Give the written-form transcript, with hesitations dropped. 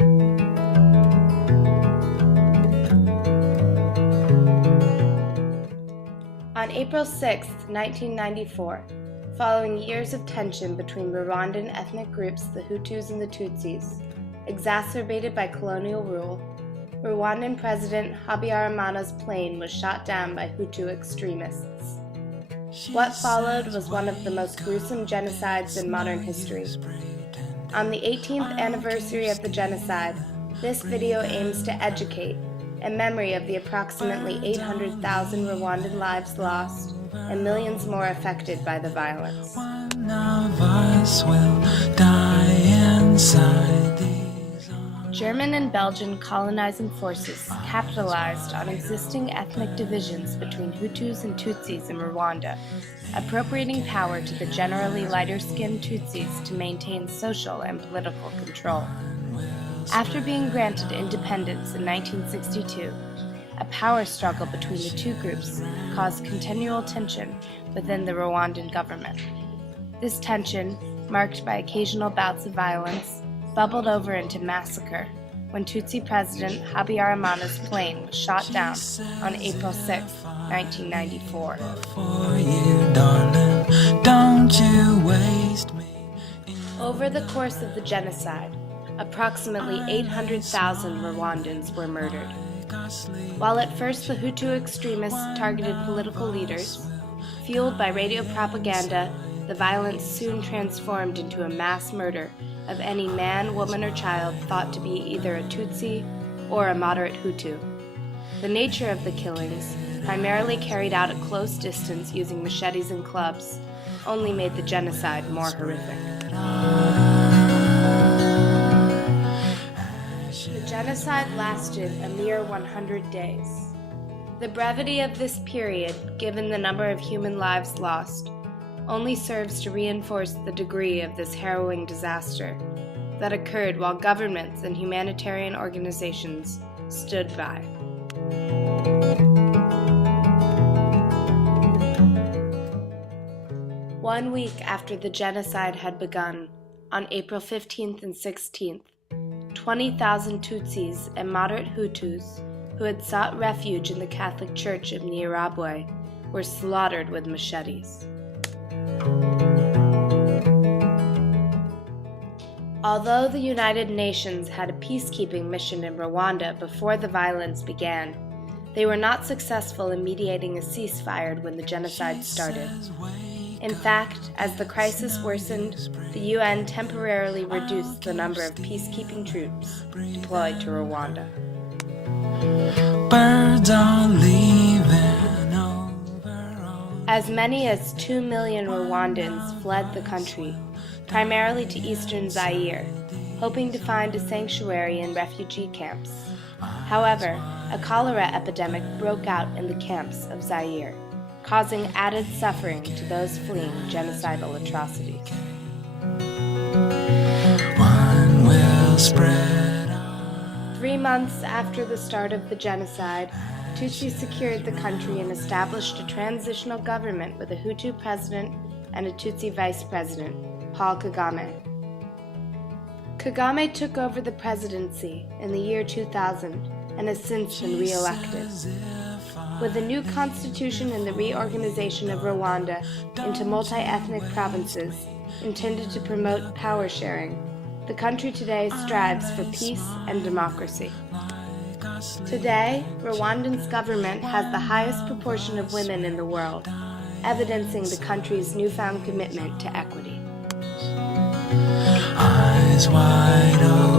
On April 6, 1994, following years of tension between Rwandan ethnic groups, the Hutus and the Tutsis, exacerbated by colonial rule, Rwandan President Habyarimana's plane was shot down by Hutu extremists. What followed was one of the most gruesome genocides in modern history. On the 18th anniversary of the genocide, this video aims to educate in memory of the approximately 800,000 Rwandan lives lost and millions more affected by the violence. One of us will die inside these arms. German and Belgian colonizing forces capitalized on existing ethnic divisions between Hutus and Tutsis in Rwanda, appropriating power to the generally lighter-skinned Tutsis to maintain social and political control. After being granted independence in 1962, a power struggle between the two groups caused continual tension within the Rwandan government. This tension, marked by occasional bouts of violence, bubbled over into massacre when Tutsi President Habyarimana's plane was shot down on April 6, 1994. For you, darling, don't you waste me. Over the course of the genocide, approximately 800,000 Rwandans were murdered. While at first the Hutu extremists targeted political leaders, fueled by radio propaganda, the violence soon transformed into a mass murder of any man, woman, or child thought to be either a Tutsi or a moderate Hutu. The nature of the killings, primarily carried out at close distance using machetes and clubs, only made the genocide more horrific. The genocide lasted a mere 100 days. The brevity of this period, given the number of human lives lost, only serves to reinforce the degree of this harrowing disaster that occurred while governments and humanitarian organizations stood by. One week after the genocide had begun, on April 15th and 16th, 20,000 Tutsis and moderate Hutus who had sought refuge in the Catholic Church of Nyirabwe were slaughtered with machetes. Although the United Nations had a peacekeeping mission in Rwanda before the violence began, they were not successful in mediating a ceasefire when the genocide started. In fact, as the crisis worsened, the UN temporarily reduced the number of peacekeeping troops deployed to Rwanda. Birds are leaving over. As many as 2 million Rwandans fled the country, primarily to eastern Zaire, hoping to find a sanctuary in refugee camps. However, a cholera epidemic broke out in the camps of Zaire, causing added suffering to those fleeing genocidal atrocities. One will spread. 3 months after the start of the genocide, Tutsi secured the country and established a transitional government with a Hutu president and a Tutsi vice president, Paul Kagame. Kagame took over the presidency in the year 2000 and has since been re-elected. With a new constitution and the reorganization of Rwanda into multi-ethnic provinces intended to promote power sharing, the country today strives for peace and democracy. Today, Rwandan's government has the highest proportion of women in the world, evidencing the country's newfound commitment to equity. Eyes wide open.